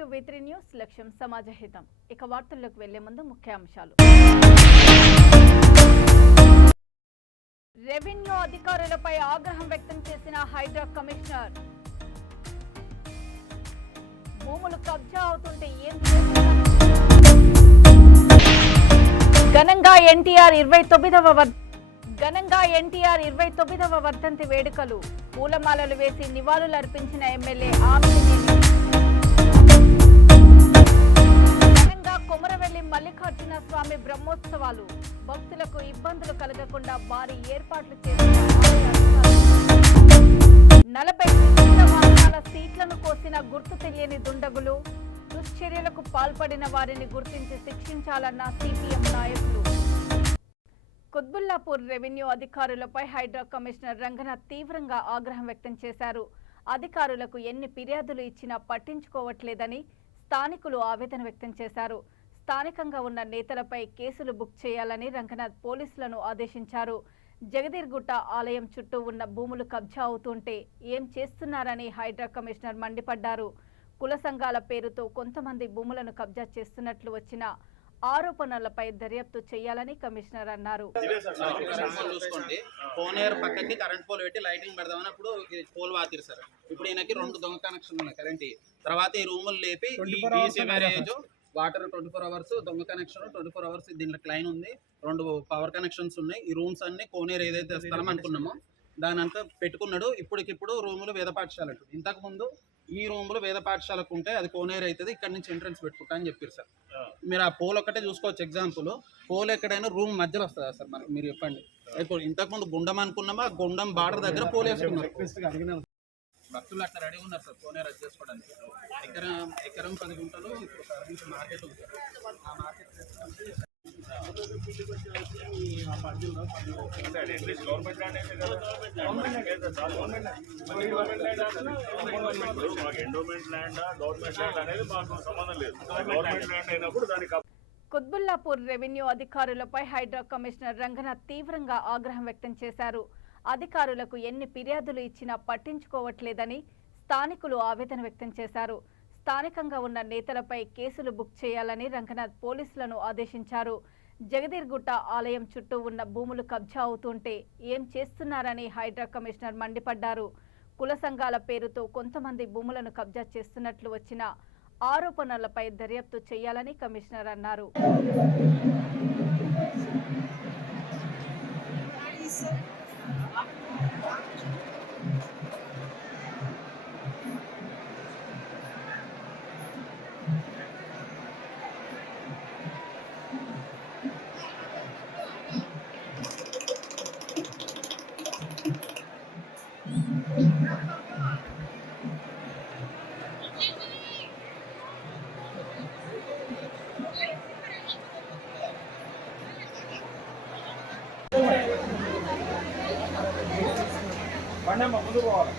Welcome to V3 news లక్ష్యం సమాజ హితం. ఇక వార్తల్లోకి వెళ్లే ముందు ముఖ్యాంశాలు. రెవెన్యూ అధికారులపై ఆగ్రహం వ్యక్తం చేసిన హైడ్రా కమిషనర్. భూములు కబ్జా అవుతుంటే ఏం చేస్తున్నారు? ఘనంగా ఎన్టీఆర్ 29వ వర్ధంతి వేడుకలు. పూలమాలలు వేసి నివాళులు అర్పించిన ఎమ్మెల్యే ఆమినేని. ఘనంగా కొమరవెల్లి మల్లికార్జున స్వామి బ్రహ్మోత్సవాలు. భక్తులకు ఇబ్బందులు కలగకుండా భారీ ఏర్పాట్లు చేసిన 40 ద్విచక్ర వాహనాల సీట్లను కోసిన గుర్తు తెలియని దుండగులు. దుశ్చర్యలకు పాల్పడిన వారిని గుర్తించి శిక్షించాలన్న సిపిఎం నాయకులు. కుత్బుల్లాపూర్ రెవెన్యూ అధికారులపై హైడ్రా కమిషనర్ రంగనాథ్ తీవ్రంగా ఆగ్రహం వ్యక్తం చేశారు. అధికారులకు ఎన్ని ఫిర్యాదులు ఇచ్చినా పట్టించుకోవట్లేదని స్థానికులు ఆవేదన వ్యక్తం చేశారు. స్థానికంగా ఉన్న నేతలపై కేసులు బుక్ చేయాలని రంగనాథ్ పోలీసులను ఆదేశించారు. జగదీర్గుట్ట ఆలయం చుట్టూ ఉన్న భూములు కబ్జా అవుతుంటే ఏం చేస్తున్నారని హైడ్రా కమిషనర్ మండిపడ్డారు. కుల సంఘాల పేరుతో కొంతమంది భూములను కబ్జా చేస్తున్నట్లు వచ్చిన ఆరోపణలపై దర్యాప్తు చేయాలని కమిషనర్ అన్నారు. పక్కకి కరెంట్ పోల్ పెట్టి లైటింగ్ పెడదామని అప్పుడు పోల్ వాతిరు సార్. ఇప్పుడు ఈయనకి 2 దొంగ కనెక్షన్ ఉన్నాయి కరెంట్. తర్వాత ఈ రూములు లేపి వాటర్ 24 అవర్స్, దొంగ కనెక్షన్ 24 అవర్స్. దీంట్లో క్లైన్ ఉంది, 2 పవర్ కనెక్షన్స్ ఉన్నాయి. ఈ రూమ్స్ అన్ని కోనేరు ఏదైతే స్థలం అనుకున్నామో దాని అంతా పెట్టుకున్నాడు. ఇప్పటికిప్పుడు రూములు వేద పాఠశాలకు. ఇంతకు ముందు ఈ రూములు వేద పాఠశాలకు ఉంటే అది కోనేరు అవుతుంది, ఇక్కడ నుంచి ఎంట్రన్స్ పెట్టుకుంటా అని చెప్పారు సార్. మీరు ఆ పోల్ ఒక్కటే చూసుకోవచ్చు. ఎగ్జాంపుల్ పోల్ ఎక్కడైనా రూమ్ మధ్యలో వస్తుందా సార్ మనకి? మీరు చెప్పండి. ఇప్పుడు ఇంతకుముందు గుండం అనుకున్నామా, గుండం బార్డర్ దగ్గర పోల్ వేసుకున్నారు. భక్తులు అట్లా రెడీ ఉన్నారు సార్ కోనేరు అది చేసుకోవడానికి. ఎకరం 10 గుంటలు ఇప్పుడు సర్వీస్ మార్కెట్ ఉంది సార్. ఆ మార్కెట్ కుత్బుల్లాపూర్ రెవెన్యూ అధికారులపై హైడ్రా కమిషనర్ రంగనాథ్ తీవ్రంగా ఆగ్రహం వ్యక్తం చేశారు. అధికారులకు ఎన్ని ఫిర్యాదులు ఇచ్చినా పట్టించుకోవట్లేదని స్థానికులు ఆవేదన వ్యక్తం చేశారు. స్థానికంగా ఉన్న నేతలపై కేసులు బుక్ చేయాలని రంగనాథ్ పోలీసులను ఆదేశించారు. జగదీర్గుట్ట ఆలయం చుట్టూ ఉన్న భూములు కబ్జా అవుతుంటే ఏం చేస్తున్నారని హైడ్రా కమిషనర్ మండిపడ్డారు. కుల సంఘాల పేరుతో కొంతమంది భూములను కబ్జా చేస్తున్నట్లు వచ్చిన ఆరోపణలపై దర్యాప్తు చేయాలని కమిషనర్ అన్నారు. ముందు పోవాలి.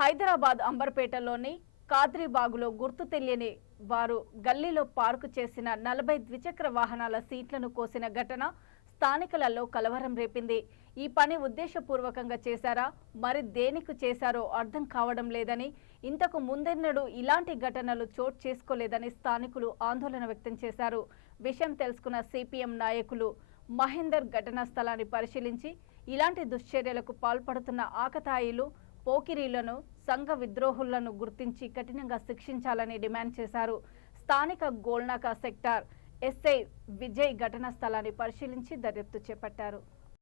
హైదరాబాద్ అంబర్పేటలోని కాద్రీబాగులో గుర్తు తెలియని వారు గల్లీలో పార్కు చేసిన 40 ద్విచక్ర వాహనాల సీట్లను కోసిన ఘటన స్థానికులలో కలవరం రేపింది. ఈ పని ఉద్దేశపూర్వకంగా చేశారా, మరి దేనికి చేశారో అర్థం కావడం లేదని, ఇంతకు ముందెన్నడూ ఇలాంటి ఘటనలు చోటు చేసుకోలేదని స్థానికులు ఆందోళన వ్యక్తం చేశారు. విషయం తెలుసుకున్న సిపిఎం నాయకులు మహేందర్ ఘటనా స్థలాన్ని పరిశీలించి ఇలాంటి దుశ్చర్యలకు పాల్పడుతున్న ఆకతాయిలు పోకిరీలను సంఘ విద్రోహులను గుర్తించి కఠినంగా శిక్షించాలని డిమాండ్ చేశారు. స్థానిక గోల్నాకా సెక్టార్ ఎస్ఐ విజయ్ ఘటనా స్థలాన్ని పరిశీలించి దర్యాప్తు చేపట్టారు.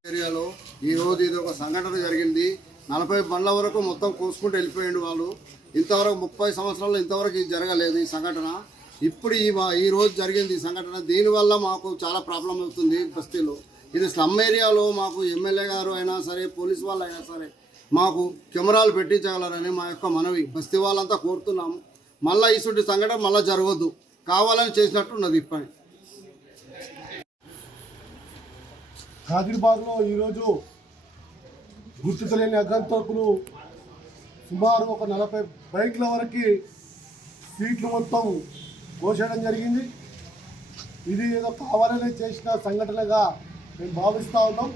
ఏరియాలో ఈ రోజు ఇది ఒక సంఘటన జరిగింది. 40 బండ్ల వరకు మొత్తం కోసుకుంటూ వెళ్ళిపోయిండు వాళ్ళు. ఇంతవరకు 30 సంవత్సరాల్లో ఇంతవరకు ఇది జరగలేదు ఈ సంఘటన. ఇప్పుడు ఈ రోజు జరిగింది ఈ సంఘటన. దీనివల్ల మాకు చాలా ప్రాబ్లం అవుతుంది బస్తీలో. ఇది స్లమ్ ఏరియాలో మాకు ఎమ్మెల్యే గారు అయినా సరే పోలీస్ వాళ్ళు అయినా సరే మాకు కెమెరాలు పెట్టించగలరని మా యొక్క మనవి బస్తీ వాళ్ళంతా కోరుతున్నాము. మళ్ళీ ఇటువంటి సంఘటన మళ్ళీ జరగద్దు, కావాలని చేసినట్టున్నది ఈ పని. ఖాదిర్బాగ్లో ఈరోజు గుర్తు తెలియని అగంతకులు సుమారు ఒక 40 బైక్ల వరకు సీట్లు మొత్తం కోసేయడం జరిగింది. ఇది ఏదో కావాలనే చేసిన సంఘటనగా మేము భావిస్తూ ఉన్నాం.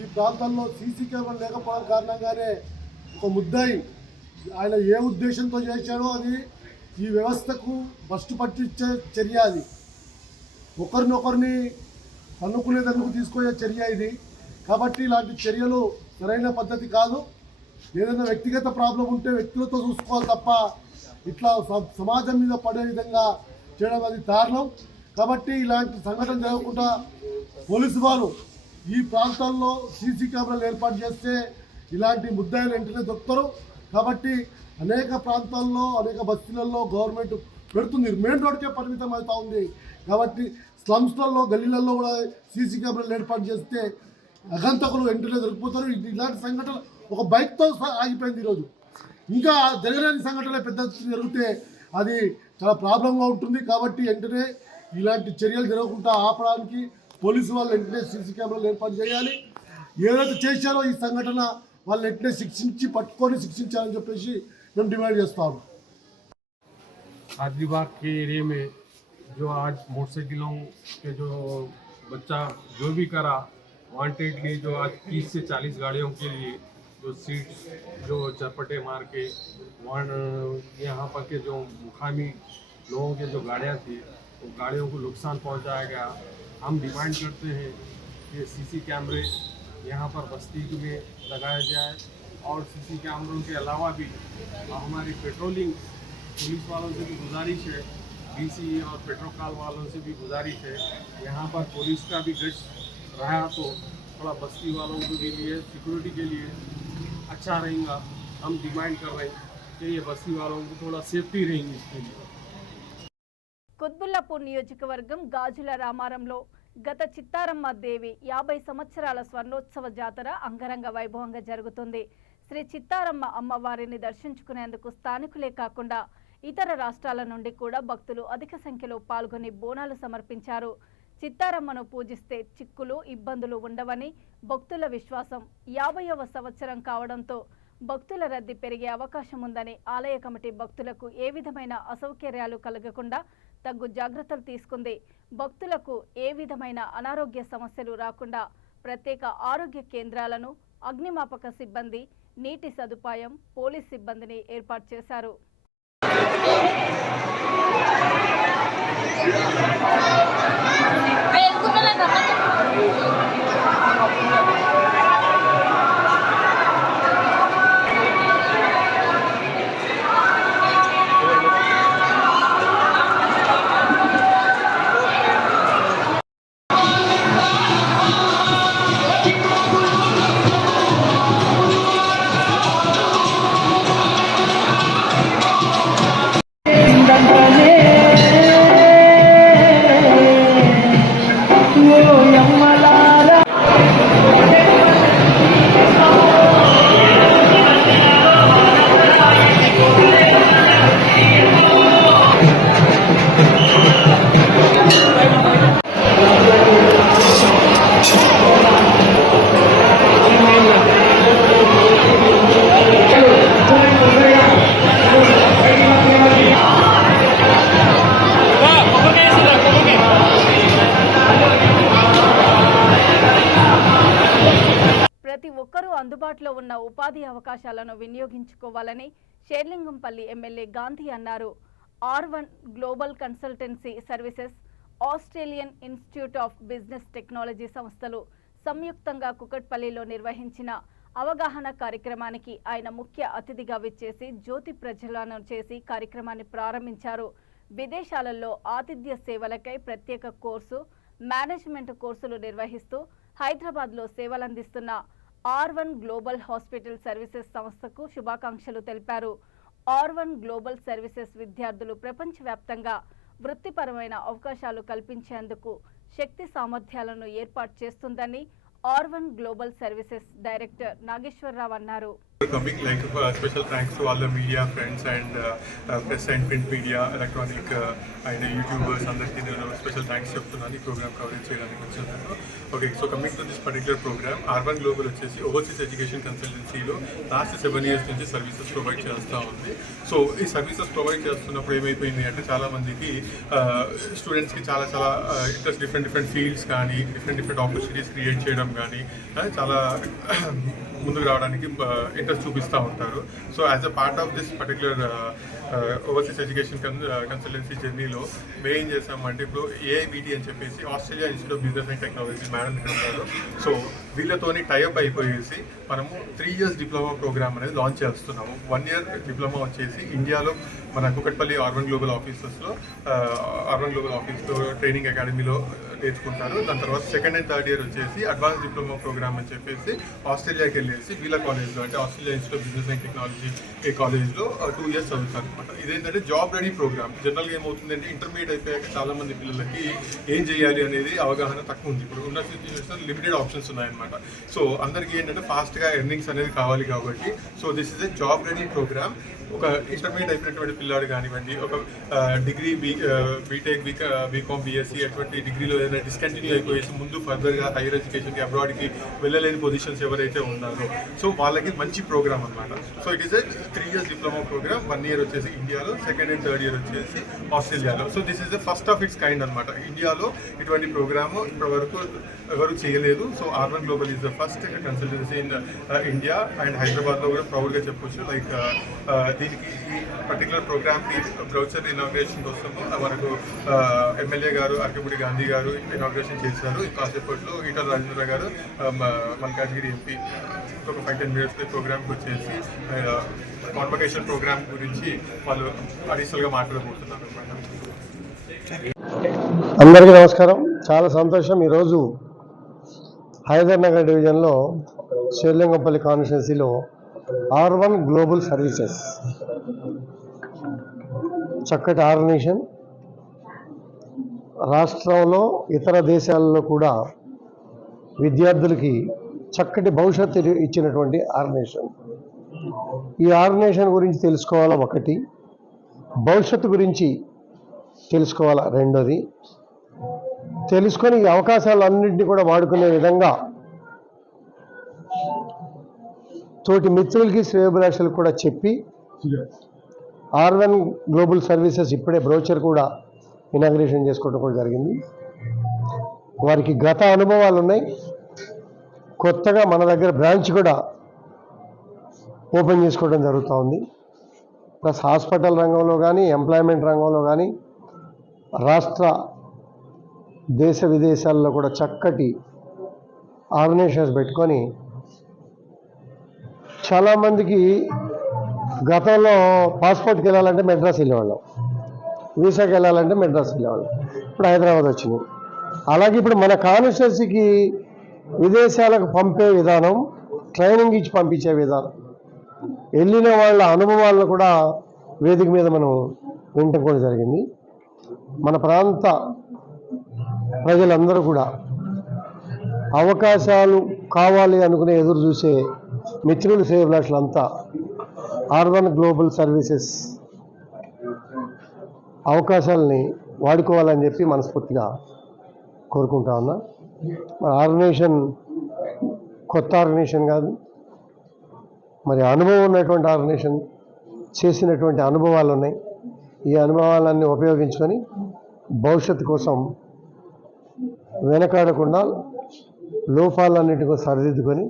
ఈ ప్రాంతంలో సీసీ కెమెరా లేకపోవడం కారణంగానే ఒక ముద్దాయి ఆయన ఏ ఉద్దేశంతో చేశాడో అది ఈ వ్యవస్థకు బస్టు పట్టించే చర్య. అది ఒకరినొకరిని అనుకునేందుకు తీసుకునే చర్య ఇది. కాబట్టి ఇలాంటి చర్యలు సరైన పద్ధతి కాదు. ఏదైనా వ్యక్తిగత ప్రాబ్లం ఉంటే వ్యక్తులతో చూసుకోవాలి తప్ప ఇట్లా సమాజం మీద పడే విధంగా చేయడం అది దారుణం. కాబట్టి ఇలాంటి సంఘటన జరగకుండా పోలీసు వారు ఈ ప్రాంతాల్లో సీసీ కెమెరాలు ఏర్పాటు చేస్తే ఇలాంటి ముద్దాయిలు వెంటనే దొరుకుతారు. కాబట్టి అనేక ప్రాంతాల్లో అనేక బస్తీలలో గవర్నమెంట్ పెడుతుంది, మెయిన్ రోడ్కే పరిమితం అవుతూ ఉంది. కాబట్టి స్లమ్స్లలో గల్లీలలో కూడా సీసీ కెమెరాలు ఏర్పాటు చేస్తే అగంతకులు వెంటనే దొరికిపోతారు. ఇలాంటి సంఘటన ఒక బైక్తో ఆగిపోయింది ఈరోజు. ఇంకా జరగలేని సంఘటనలు పెద్ద జరిగితే అది చాలా ప్రాబ్లంగా ఉంటుంది. కాబట్టి వెంటనే ఇలాంటి చర్యలు జరగకుండా ఆపడానికి పోలీసు వాళ్ళు వెంటనే సీసీ కెమెరాలు ఏర్పాటు చేయాలి. ఏదైతే చేశారో ఈ సంఘటన వాళ్ళని వెంటనే శిక్షించి పట్టుకొని శిక్షించాలని చెప్పేసి మేము డిమాండ్ చేస్తాము. खादिरबाग के एरिया में जो आज मोटरसाइकिलों के जो बच्चा जो भी करा वांटेडली, जो आज 30 से 40 गाड़ियों के लिए जो सीट जो चरपटे मार के यहाँ पर के जो मुकामी लोगों के जो गाड़ियाँ थी वो गाड़ियों को नुकसान पहुँचाया गया। हम डिमांड करते हैं कि सीसी कैमरे यहाँ पर बस्ती में लगाया जाए और सीसी कैमरों के अलावा भी हमारी पेट्रोलिंग पुलिस वालों से भी गुजारिश है, डीसी और पेट्रोकाल वालों से भी गुजारिश है, यहाँ पर पुलिस का भी गश्त रहा तो थोड़ा बस्ती वालों के लिए सिक्योरिटी के लिए अच्छा रहेगा। हम डिमांड कर रहे हैं कि ये बस्ती वालों को थोड़ा सेफ्टी रहेंगी इसके लिए। కుత్బుల్లాపూర్ నియోజకవర్గం గాజుల రామారంలో గత చిత్తారమ్మ దేవి 50 సంవత్సరాల స్వర్ణోత్సవ జాతర అంగరంగ వైభవంగా జరుగుతుంది. శ్రీ చిత్తారమ్మ అమ్మవారిని దర్శించుకునేందుకు స్థానికులే కాకుండా ఇతర రాష్ట్రాల నుండి కూడా భక్తులు అధిక సంఖ్యలో పాల్గొని బోనాలు సమర్పించారు. చిత్తారమ్మను పూజిస్తే చిక్కులు ఇబ్బందులు ఉండవని భక్తుల విశ్వాసం. 50వ సంవత్సరం కావడంతో భక్తుల రద్దీ పెరిగే అవకాశం ఉందని ఆలయ కమిటీ భక్తులకు ఏ విధమైన అసౌకర్యాలు కలగకుండా తగు జాగ్రత్తలు తీసుకుంది. భక్తులకు ఏ విధమైన అనారోగ్య సమస్యలు రాకుండా ప్రత్యేక ఆరోగ్య కేంద్రాలను, అగ్నిమాపక సిబ్బంది, నీటి సదుపాయం, పోలీస్ సిబ్బందిని ఏర్పాటు చేశారు. అందుబాటులో ఉన్న ఉపాధి అవకాశాలను వినియోగించుకోవాలని షేర్లింగంపల్లి ఎమ్మెల్యే గాంధీ అన్నారు. R1 global consultancy services, Australian institute of business technology సంస్థలు సంయుక్తంగా కుకట్పల్లిలో నిర్వహించిన అవగాహన కార్యక్రమానికి ఆయన ముఖ్య అతిథిగా విచ్చేసి జ్యోతి ప్రజ్వలన చేసి కార్యక్రమాన్ని ప్రారంభించారు. విదేశాలలో ఆతిథ్య సేవలకై ప్రత్యేక కోర్సు, మేనేజ్మెంట్ కోర్సులు నిర్వహిస్తూ హైదరాబాద్లో సేవలందిస్తున్న R1 గ్లోబల్ హాస్పిటల్ సర్వీసెస్ సంస్థకు శుభాకాంక్షలు తెలిపారు. R1 గ్లోబల్ సర్వీసెస్ విద్యార్థులు ప్రపంచవ్యాప్తంగా వృత్తిపరమైన అవకాశాలు కల్పించేందుకు శక్తి సామర్థ్యాలను ఏర్పాటు చేస్తుందని R1 global services director Nageswararao అన్నారు. Coming, like special thanks to all the media friends and press and print media, electronic and YouTubers అందరికీ నేను స్పెషల్ థ్యాంక్స్ చెప్తున్నాను ఈ ప్రోగ్రామ్ కవరేజ్ చేయడానికి వచ్చినందుకు. Okay, so coming to this particular programme, R1 global వచ్చేసి overseas education కన్సల్టెన్సీలో last 7 years నుంచి services provide చేస్తూ ఉంది. సో ఈ సర్వీసెస్ ప్రొవైడ్ చేస్తున్నప్పుడు ఏమైపోయింది అంటే చాలామందికి స్టూడెంట్స్కి చాలా ఇంట్రెస్ట్ డిఫరెంట్ ఫీల్డ్స్ కానీ డిఫరెంట్ ఆపర్చునిటీస్ క్రియేట్ చేయడం కానీ చాలా ముందుకు రావడానికి ఇంట్రెస్ట్ చూపిస్తూ ఉంటారు. So as a part of this particular overseas education consultancy జర్నీలో మేము ఏం చేసామంటే ఇప్పుడు AIBT అని చెప్పేసి Australia institute of business and technology madam ఉన్నారు. సో వీళ్ళతోని టైఅప్ అయిపోయేసి మనము 3 years డిప్లొమా ప్రోగ్రామ్ అనేది లాంచ్ చేస్తున్నాము. 1 year డిప్లొమా వచ్చేసి ఇండియాలో మన కుకట్పల్లి R1 గ్లోబల్ ఆఫీసెస్లో ట్రైనింగ్ అకాడమీలో నేర్చుకుంటారు. దాని తర్వాత 2nd and 3rd year వచ్చేసి అడ్వాన్స్ డిప్లొమా ప్రోగ్రామ్ అని చెప్పేసి ఆస్ట్రేలియాకి వెళ్ళేసి వీళ్ళ కాలేజ్లో అంటే Australia institute of business and technology కాలేజ్లో 2 years చదువుతారు అనమాట. ఇదేంటంటే జాబ్ రెడీ ప్రోగ్రామ్. జనరల్గా ఏమవుతుందంటే ఇంటర్మీడియట్ అయిపోయాక చాలామంది పిల్లలకి ఏం చేయాలి అనేది అవగాహన తక్కువ ఉంది. ఇప్పుడు ఉన్న సిచ్యువేషన్ లిమిటెడ్ ఆప్షన్స్ ఉన్నాయన్నమాట. సో అందరికీ ఏంటంటే ఫాస్ట్గా ఎర్నింగ్స్ అనేది కావాలి కాబట్టి so this is a job ready programme. ఒక ఇంటర్మీడియట్ అయిపోయినటువంటి పిల్లాడు కానివ్వండి, ఒక డిగ్రీ బీటెక్ బీకామ్ బీఎస్సీ అటువంటి డిగ్రీలో ఏదైనా డిస్కంటిన్యూ అయిపోయేసి ముందు ఫర్దర్గా హైయర్ ఎడ్యుకేషన్కి అబ్రాడ్కి వెళ్ళలేని పొజిషన్స్ ఎవరైతే ఉన్నారో సో వాళ్ళకి మంచి ప్రోగ్రామ్ అనమాట. So it is a 3 years diploma programme. 1 year వచ్చేసి ఇండియాలో, 2nd and 3rd year వచ్చేసి ఆస్ట్రేలియాలో. So this is the first of it's kind అనమాట. ఇండియాలో ఇటువంటి ప్రోగ్రాము ఇప్పటివరకు ఎవరు చేయలేదు. So R1 global is the first consultancy in India and హైదరాబాద్లో కూడా ప్రౌడ్గా చెప్పొచ్చు. లైక్ దీనికి ఈ పర్టికులర్ ప్రోగ్రామ్కి బ్రౌచర్ ఇనాగ్రేషన్ కోసము మనకు ఎమ్మెల్యే గారు అరకపూడి గాంధీ గారు ఇనాగ్రేషన్ చేశారు. కాసేపట్లో ఈటల రాజేంద్ర గారు మల్కాజ్గిరి ఎంపీ ఒక 5-10 minutes ప్రోగ్రామ్కి వచ్చేసి కాన్వకేషన్ ప్రోగ్రామ్ గురించి వాళ్ళు అడిషనల్గా మాట్లాడబోతున్నారు అనమాట. అందరికీ నమస్కారం. చాలా సంతోషం. ఈరోజు హైదర్నగర్ డివిజన్లో శ్రీలింగంపల్లి కాన్స్టిట్యున్సీలో R1 గ్లోబల్ సర్వీసెస్ చక్కటి ఆర్గనైజేషన్. రాష్ట్రంలో ఇతర దేశాలలో కూడా విద్యార్థులకి చక్కటి భవిష్యత్తు ఇచ్చినటువంటి ఆర్గనైజేషన్. ఈ ఆర్గనైజేషన్ గురించి తెలుసుకోవాలా ఒకటి, భవిష్యత్తు గురించి తెలుసుకోవాలా రెండోది. తెలుసుకొని ఈ అవకాశాలన్నింటినీ కూడా వాడుకునే విధంగా తోటి మిత్రులకి శ్రేయోభిలాషులకు కూడా చెప్పి R1 గ్లోబల్ సర్వీసెస్ ఇప్పుడే బ్రోచర్ కూడా ఇనాగ్రేషన్ చేసుకోవడం కూడా జరిగింది. వారికి గత అనుభవాలు ఉన్నాయి. కొత్తగా మన దగ్గర బ్రాంచ్ కూడా ఓపెన్ చేసుకోవడం జరుగుతూ ఉంది. ప్లస్ హాస్పిటల్ రంగంలో కానీ, ఎంప్లాయ్మెంట్ రంగంలో కానీ, రాష్ట్ర దేశ విదేశాల్లో కూడా చక్కటి ఆర్గనైజేషన్స్ పెట్టుకొని చాలామందికి గతంలో పాస్పోర్ట్కి వెళ్ళాలంటే మెడ్రాస్ వెళ్ళేవాళ్ళం, వీసాకి వెళ్ళాలంటే మెడ్రాస్ వెళ్ళేవాళ్ళం. ఇప్పుడు హైదరాబాద్ వచ్చింది. అలాగే ఇప్పుడు మన కాన్స్టిట్యున్సీకి విదేశాలకు పంపే విధానం, ట్రైనింగ్ ఇచ్చి పంపించే విధానం, వెళ్ళిన వాళ్ళ అనుభవాలను కూడా వేదిక మీద మనం వినటం కూడా జరిగింది. మన ప్రాంత ప్రజలందరూ కూడా అవకాశాలు కావాలి అనుకునే ఎదురు చూసే మిత్రులు శ్రేయోభిలాషులంతా R1 గ్లోబల్ సర్వీసెస్ అవకాశాలని వాడుకోవాలని చెప్పి మనస్ఫూర్తిగా కోరుకుంటా ఉన్నా. మన ఆర్గనైజేషన్ కొత్త ఆర్గనైజేషన్ కాదు, మరి అనుభవం ఉన్నటువంటి ఆర్గనైజేషన్, చేసినటువంటి అనుభవాలు ఉన్నాయి. ఈ అనుభవాలన్నీ ఉపయోగించుకొని భవిష్యత్తు కోసం వెనకాడకుండా లోపాలన్నింటినీ సరిదిద్దుకొని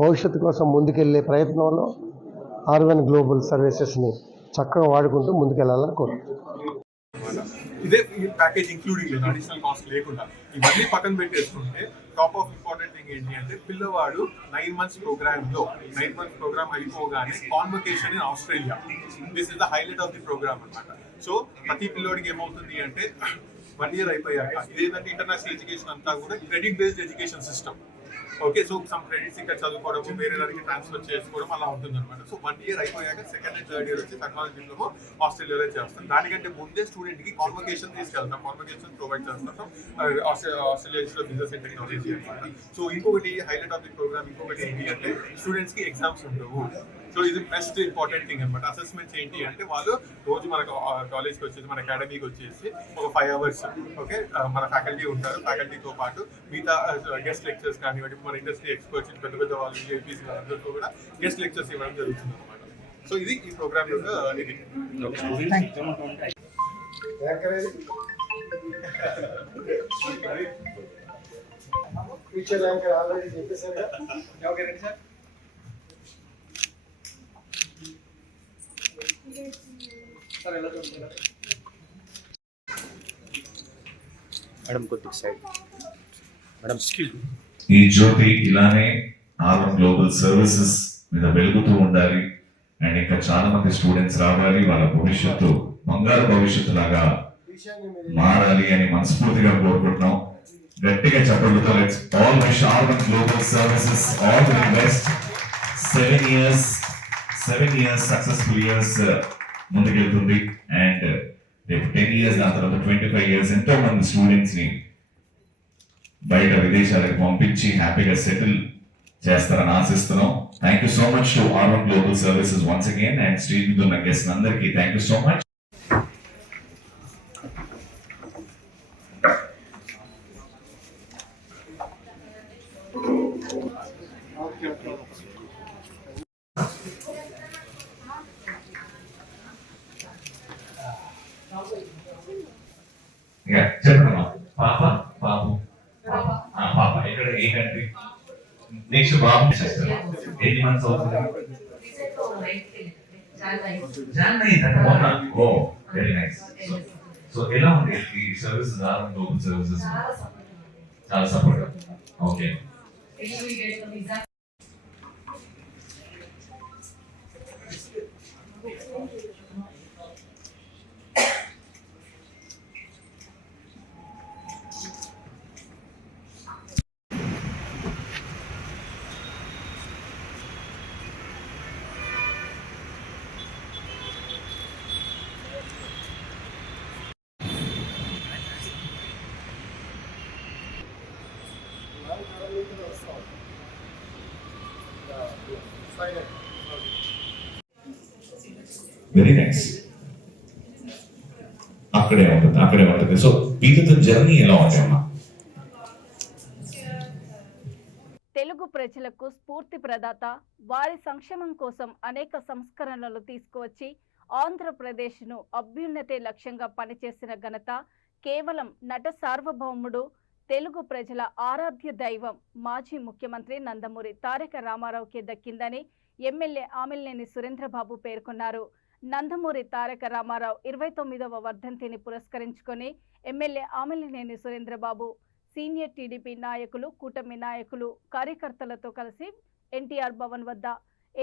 భవిష్యత్తు కోసం ముందుకెళ్ళే ప్రయత్నంలో R1 గ్లోబల్ సర్వీసెస్ని చక్కగా వాడుకుంటూ ముందుకెళ్ళాలని కోరుకుంటున్నాను. ఇదే ఈ ప్యాకేజ్ ఇంక్లూడింగ్ లేదు, అడిషనల్ కాస్ట్ లేకుండా. ఇవన్నీ పక్కన పెట్టేసుకుంటే టాప్ ఆఫ్ ఇంపార్టెంట్ థింగ్ ఏంటి అంటే పిల్లవాడు 9 months ప్రోగ్రామ్ అయిపోగానే convocation in Australia. This is the highlight of the programme అనమాట. సో ప్రతి పిల్లోడికి ఏమవుతుంది అంటే 1 year అయిపోయాక ఇదేంటంటే ఇంటర్నేషనల్ ఎడ్యుకేషన్ అంతా కూడా credit based education system. Okay, so some credits ఇక్కడ చదువుకోవడం, వేరే దానికి ట్రాన్స్ఫర్ చేసుకోవడం అలా ఉంటుంది అనమాట. సో 1 year అయిపోయాక సెకండ్ అండ్ థర్డ్ ఇయర్ వచ్చి అడ్వాన్స్ డిప్లొమా ఆస్ట్రేలియాలో చేస్తాం. దానికంటే ముందే స్టూడెంట్ కి కాన్వకేషన్ తీసుకెళ్తాం, కాన్వకేషన్ ప్రొవైడ్ చేస్తాం ఆస్ట్రేలియా బిజినెస్ అండ్ టెక్నాలజీ అనమాట. సో ఇంకొకటి హైలైట్ ఆఫ్ ది ప్రోగ్రామ్ ఇంకొకటి ఏంటి అంటే స్టూడెంట్స్ కి ఎగ్జామ్స్ ఉండవు. సో ఇది బెస్ట్ ఇంపార్టెంట్ థింగ్ అనమాట. అసెస్మెంట్స్ ఏంటి అంటే వాళ్ళు రోజు మన కాలేజ్కి వచ్చేసి మన అకాడమీకి వచ్చేసి ఒక 5 hours ఓకే మన ఫ్యాకల్టీ ఉంటారు. ఫ్యాకల్టీతో పాటు మిగతా గెస్ట్ లెక్చర్స్ కానివ్వండి, మన ఇండస్ట్రీ ఎక్స్పర్ట్స్ పెద్ద పెద్ద వాళ్ళు ఏపీసీ వాళ్ళందరితో కూడా గెస్ట్ లెక్చర్స్ ఇవ్వడం జరుగుతుంది అనమాట. సో ఇది ఈ ప్రోగ్రామ్ యొక్క ఇది. ఫ్యూచర్ ర్యాంకర్ ఆల్రెడీ చెప్పేశారు కదా. సార్ మేడం కొద్దిగా సైడ్ మేడం. ఈ జ్యోతి ఇలానే R1 గ్లోబల్ సర్వీసెస్ మీద వెలుగుతూ ఉండాలి అండ్ ఇంకా చాలా మంది స్టూడెంట్స్ రావాలి, వాళ్ళ భవిష్యత్తు బంగారు భవిష్యత్తు లాగా మారాలి అని మనస్ఫూర్తిగా కోరుకుంటున్నాం. గట్టిగా చెప్పడంతో let's all wish R1 global services all the best. 7 years successful years ముందుకెళ్తుంది అండ్ రేపు 10 years దాని తర్వాత 25 years ఎంతో మంది స్టూడెంట్స్ ని బయట విదేశాలకు పంపించి హ్యాపీగా సెటిల్ చేస్తారని ఆశిస్తున్నాం. Thank you so much to R1 global services once again and street మీద ఉన్న గెస్ట్ అందరికీ థ్యాంక్ యూ సో మచ్. చెప్పండి పాప బాబు పాప ఎక్కడ ఏ కంట్రీ నెక్స్ట్ బాబు ఎన్ని మంత్స్ అవుతుంది? ఓ వెరీ నైస్. సో ఎలా ఉంది ఈ సర్వీసెస్ R1 గ్లోబల్ సర్వీసెస్? చాలా సపోర్ట్. Okay very nice. అక్కడే ఉంటుంది. సో వీటితో జర్నీ ఎలా ఉంది అమ్మా? తెలుగు ప్రజలకు స్ఫూర్తి ప్రదాత, వారి సంక్షేమం కోసం అనేక సంస్కరణలు తీసుకువచ్చి ఆంధ్రప్రదేశ్ను అభ్యున్నతే లక్ష్యంగా పనిచేసిన ఘనత కేవలం నట సార్వభౌముడు, తెలుగు ప్రజల ఆరాధ్య దైవం మాజీ ముఖ్యమంత్రి నందమూరి తారక రామారావుకే దక్కిందని ఎమ్మెల్యే ఆమిలినేని సురేంద్రబాబు పేర్కొన్నారు. నందమూరి తారక రామారావు 29వ వర్ధంతిని పురస్కరించుకొని MLA Amilineni Surendra Babu senior TDP నాయకులు, కూటమి నాయకులు, కార్యకర్తలతో కలిసి ఎన్టీఆర్ భవన్ వద్ద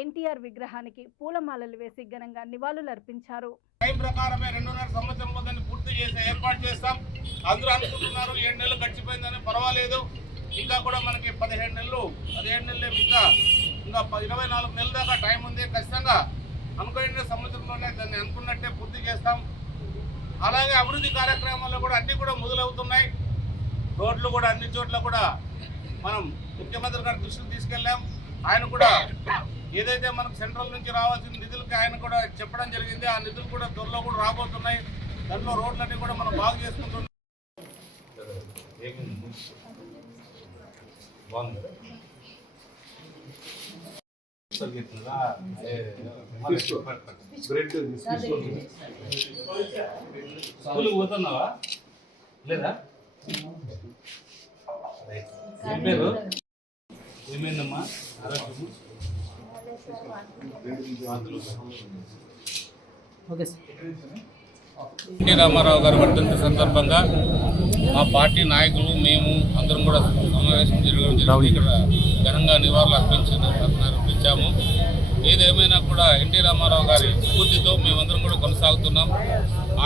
ఎన్టీఆర్ విగ్రహానికి పూలమాలలు వేసి ఘనంగా నివాళులర్పించారు. టైం ప్రకారమే 2.5 సంవత్సరం దాన్ని పూర్తి చేసి ఏర్పాటు చేస్తాం. అందరూ అనుకుంటున్నారు 7 నెలలు గడిచిపోయిందని. పర్వాలేదు, ఇంకా కూడా మనకి 15 నెలలు ఇంకా 24 నెలల దాకా టైం ఉంది. ఖచ్చితంగా అనుకున్న సంవత్సరంలోనే దాన్ని అనుకున్నట్టే పూర్తి చేస్తాం. అలాగే అభివృద్ధి కార్యక్రమాల్లో కూడా అన్నీ కూడా మొదలవుతున్నాయి. రోడ్లు కూడా అన్ని చోట్ల కూడా మనం ముఖ్యమంత్రి గారి దృష్టికి తీసుకెళ్ళాం. ఆయన కూడా ఏదైతే మనకు సెంట్రల్ నుంచి రావాల్సిన నిధులకి ఆయన కూడా చెప్పడం జరిగింది. ఆ నిధులు కూడా త్వరలో కూడా రాబోతున్నాయి. దాంట్లో రోడ్లన్నీ కూడా మనం బాగు చేసుకుంటున్నాం. స్కూల్కి పోతున్నావా లేదా? ఏం పేరు? ఏమైందమ్మా? Okay sir. ఎన్టీ రామారావు గారి వర్ధంతి సందర్భంగా మా పార్టీ నాయకులు మేము అందరం కూడా సమావేశం జరిగింది. ఇక్కడ ఘనంగా నివాళులు అర్పించాము. ఏదేమైనా కూడా ఎన్టీ రామారావు గారి స్ఫూర్తితో మేమందరం కూడా కొనసాగుతున్నాం.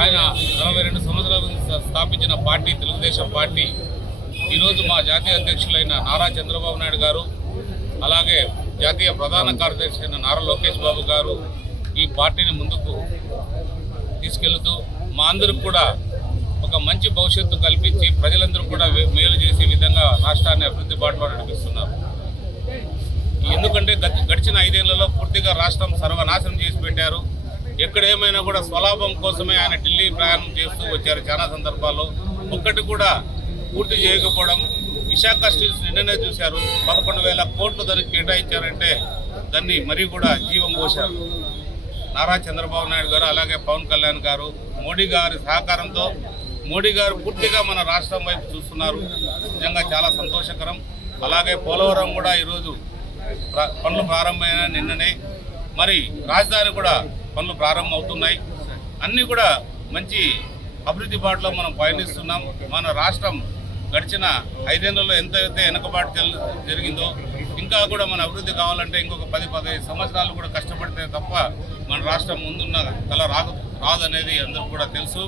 ఆయన 42 సంవత్సరాల స్థాపించిన పార్టీ తెలుగుదేశం పార్టీ ఈరోజు మా జాతీయ అధ్యక్షులైన నారా చంద్రబాబు నాయుడు గారు, అలాగే జాతీయ ప్రధాన కార్యదర్శి అయిన నారా లోకేష్ బాబు గారు ఈ పార్టీని ముందుకు తీసుకెళ్తూ మా అందరికి కూడా ఒక మంచి భవిష్యత్తు కల్పించి ప్రజలందరూ కూడా మేలు చేసే విధంగా రాష్ట్రాన్ని అభివృద్ధి బాటలో నడిపిస్తున్నారు. ఎందుకంటే గడిచిన 5 ఏళ్లలో పూర్తిగా రాష్ట్రం సర్వనాశనం చేసి పెట్టారు. ఎక్కడేమైనా కూడా స్వలాభం కోసమే ఆయన ఢిల్లీ ప్రయాణం చేస్తూ వచ్చారు. చాలా సందర్భాల్లో ఒక్కటి కూడా పూర్తి చేయకపోవడం. విశాఖ స్టీల్స్ నిన్ననే చూశారు, 11,000 కోట్లు దానికి కేటాయించారంటే దాన్ని మరీ కూడా జీవం పోశారు. నారా చంద్రబాబు నాయుడు గారు, అలాగే పవన్ కళ్యాణ్ గారు, మోడీ గారి సహకారంతో మోడీ గారు పూర్తిగా మన రాష్ట్రం వైపు చూస్తున్నారు. నిజంగా చాలా సంతోషకరం. అలాగే పోలవరం కూడా ఈరోజు పనులు ప్రారంభమైన నిన్ననే, మరి రాజధాని కూడా పనులు ప్రారంభమవుతున్నాయి. అన్నీ కూడా మంచి అభివృద్ధి బాటలో మనం పయనిస్తున్నాం. మన రాష్ట్రం గడిచిన 5 ఏళ్లలో ఎంతైతే వెనుకబాటు జరిగిందో ఇంకా కూడా మన అభివృద్ధి కావాలంటే ఇంకొక 10-15 సంవత్సరాలు కూడా కష్టపడితే తప్ప మన రాష్ట్రం ముందున్న కళ రాదనేది అందరూ కూడా తెలుసు.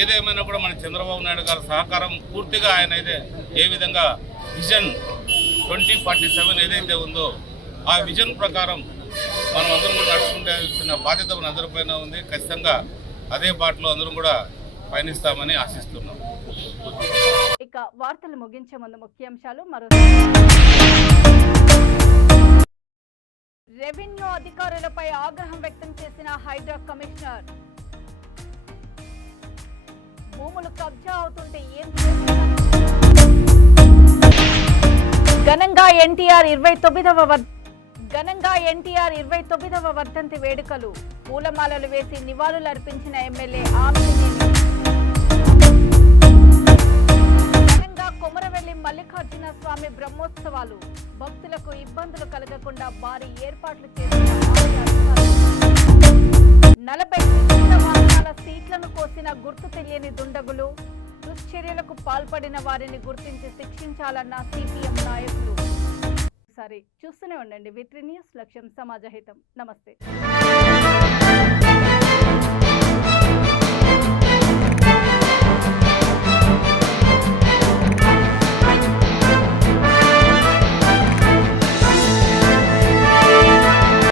ఏదేమైనా కూడా మన చంద్రబాబు నాయుడు గారి సహకారం పూర్తిగా ఆయన అయితే ఏ విధంగా విజన్ 2047 ఏదైతే ఉందో ఆ విజన్ ప్రకారం మనం అందరం కూడా నడుచుకుంటే బాధ్యత మన అందరిపైన ఉంది. ఖచ్చితంగా అదే బాటలో అందరం కూడా పయనిస్తామని ఆశిస్తున్నాం. ఇక వార్తలు ముగించే ముందు ముఖ్యాంశాలు మరో. రెవెన్యూ అధికారులపై ఆగ్రహం వ్యక్తం చేసిన హైడ్రా కమిషనర్. భూములు కబ్జా అవుతుంటే ఏం ఘనంగా ఎన్టీఆర్ 29వ వర్ధంతి వేడుకలు. పూలమాలలు వేసి నివాళులు అర్పించిన ఎమ్మెల్యే ఆమినేని. ఘనంగా కొమరవెల్లి మల్లికార్జున స్వామి బ్రహ్మోత్సవాలు. భక్తులకు ఇబ్బందులు కలగకుండా భారీ ఏర్పాట్లు చేసిన ఆలయ అధికారులు. 40 ద్విచక్ర వాహనాల సీట్లను కోసిన గుర్తు తెలియని దుండగులు. దుశ్చర్యలకు పాల్పడిన వారిని గుర్తించి శిక్షించాలన్న సిపిఎం నాయకులు. సరే, చూస్తూనే ఉండండి V3 న్యూస్, లక్ష్యం సమాజహితం. నమస్తే.